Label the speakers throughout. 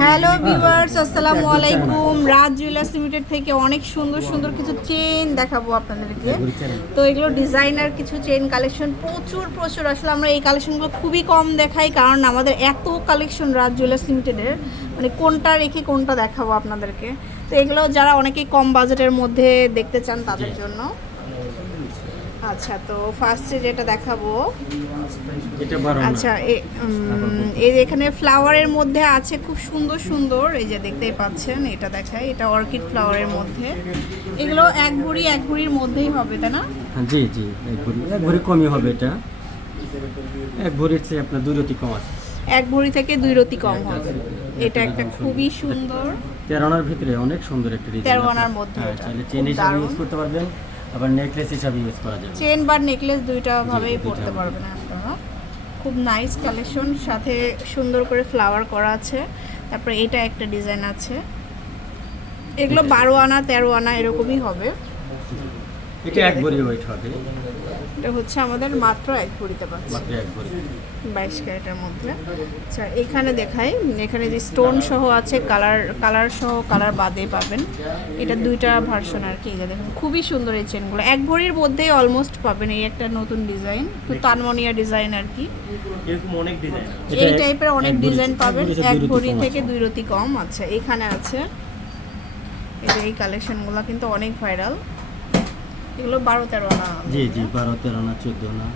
Speaker 1: Hello viewers আসসালামু আলাইকুম রাজ jewellers limited থেকে অনেক সুন্দর সুন্দর কিছু চেন দেখাবো আপনাদেরকে। তো এগুলো ডিজাইনার কিছু চেন কালেকশন প্রচুর প্রচুর। আসলে আমরা এই কালেকশনগুলো খুবই কম দেখাই কারণ আমাদের এত কালেকশন রাজ জুয়েলার্স লিমিটেডের মানে কোনটা রেখে কোনটা দেখাবো আপনাদেরকে। তো এগুলো যারা অনেকেই কম বাজেটের মধ্যে দেখতে চান তাদের জন্য। আচ্ছা তো ফার্স্টে যেটা দেখাবো আচ্ছা এই এখানে ফ্লাওয়ারের মধ্যে আছে খুব সুন্দর সুন্দর এই যে দেখতেই পাচ্ছেন এটা দেখায় এটা অর্কিড ফ্লাওয়ারের মধ্যে। এগুলো এক ভরি এক ভরির মধ্যেই হবে তাই না?
Speaker 2: হ্যাঁ, জি জি এক ভরি এক ভরি কমই হবে এটা। এক ভরির চেয়ে আপনার দুই রতি কম আছে।
Speaker 1: এক ভরি থেকে দুই রতি কম হবে। এটা একটা খুবই সুন্দর
Speaker 2: তেরো আনার ভিতরে অনেক সুন্দর একটা ডিজাইন
Speaker 1: তেরো মধ্যে
Speaker 2: হ্যাঁ চাইলে চেন হিসাবে ইউজ করতে পারবেন। আবার নেকলেস হিসাবে ইউজ করা যাবে।
Speaker 1: চেন বা নেকলেস দুইটা ভাবেই
Speaker 2: পড়তে
Speaker 1: পরতে। পারবেন আপনারা। খুব নাইস কালেকশন সাথে সুন্দর করে ফ্লাওয়ার করা আছে। তারপরে এটা একটা ডিজাইন আছে। এগুলো বারো আনা তেরো আনা এরকমই হবে।
Speaker 2: এটা এক ভরি ওয়েট হবে।
Speaker 1: এটা হচ্ছে আমাদের মাত্র এক ভরিতে পাচ্ছি।
Speaker 2: মাত্র এক ভরি।
Speaker 1: বাইশ ক্যারেটের মধ্যে। আচ্ছা এখানে দেখাই এখানে যে স্টোন সহ আছে কালার কালার সহ কালার বাদে পাবেন। এটা দুইটা ভার্সন আর কি দেখুন খুবই সুন্দর এই চেনগুলো এক ভরির মধ্যেই অলমোস্ট পাবেন এই একটা নতুন ডিজাইন তো তানমনিয়া ডিজাইন আর কি।
Speaker 3: এরকম অনেক ডিজাইন
Speaker 1: এই টাইপের অনেক ডিজাইন পাবেন। এক ভরি থেকে দুই রতি কম আচ্ছা এখানে আছে। এই কালেকশনগুলো কিন্তু অনেক ভাইরাল এগুলো বারো তেরো আনা
Speaker 2: জি জি বারো তেরো না চোদ্দ আনা।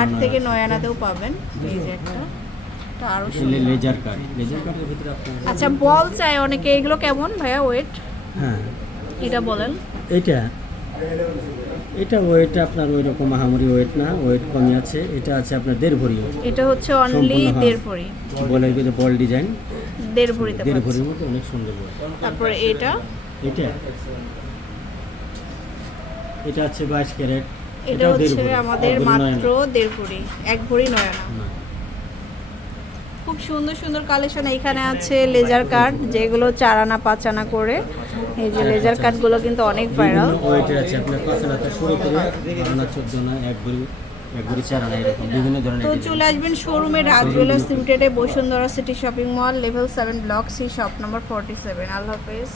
Speaker 1: আট থেকে নয় আনাতেও পাবেন। এই যে একটা
Speaker 2: লেজার কাট লেজার কাটের ভিতরে
Speaker 1: আচ্ছা বল চাই অনেকে এগুলো কেমন ভাইয়া ওয়েট
Speaker 2: হ্যাঁ।
Speaker 1: এটা বলেন।
Speaker 2: এটা এটা ওয়েট আপনার ওই রকম ওয়েট না ওয়েট কমই আছে। এটা আছে আপনার দেড় ভরি
Speaker 1: এটা হচ্ছে অনলি। দেড় ভরি
Speaker 2: বলে যে বল ডিজাইন
Speaker 1: দেড় ভরিতে
Speaker 2: দেড় ভরির মধ্যে অনেক সুন্দর
Speaker 1: তারপরে এটা?
Speaker 2: এটা। এটা আছে বাইশ ক্যারেট।
Speaker 1: এটা হচ্ছে আমাদের মাত্র দেড় ভরি এক ভরি নয় আনা খুব সুন্দর সুন্দর কালেকশন এখানে আছে লেজার কাট যেগুলো চার আনা পাঁচ আনা করে। এই যে লেজার কাটগুলো কিন্তু অনেক ভাইরাল
Speaker 2: ওয়েটের আছে আপনার পাঁচ আনা থেকে শুরু করে আনা চোদ্দ না এক ভরি আনা
Speaker 1: তো। চলে আসবেন শোরুমে রাজ জুয়েলার্স লিমিটেডে Bashundhara city shopping mall level seven block C shop number forty seven আল্লাহ হাফেজ।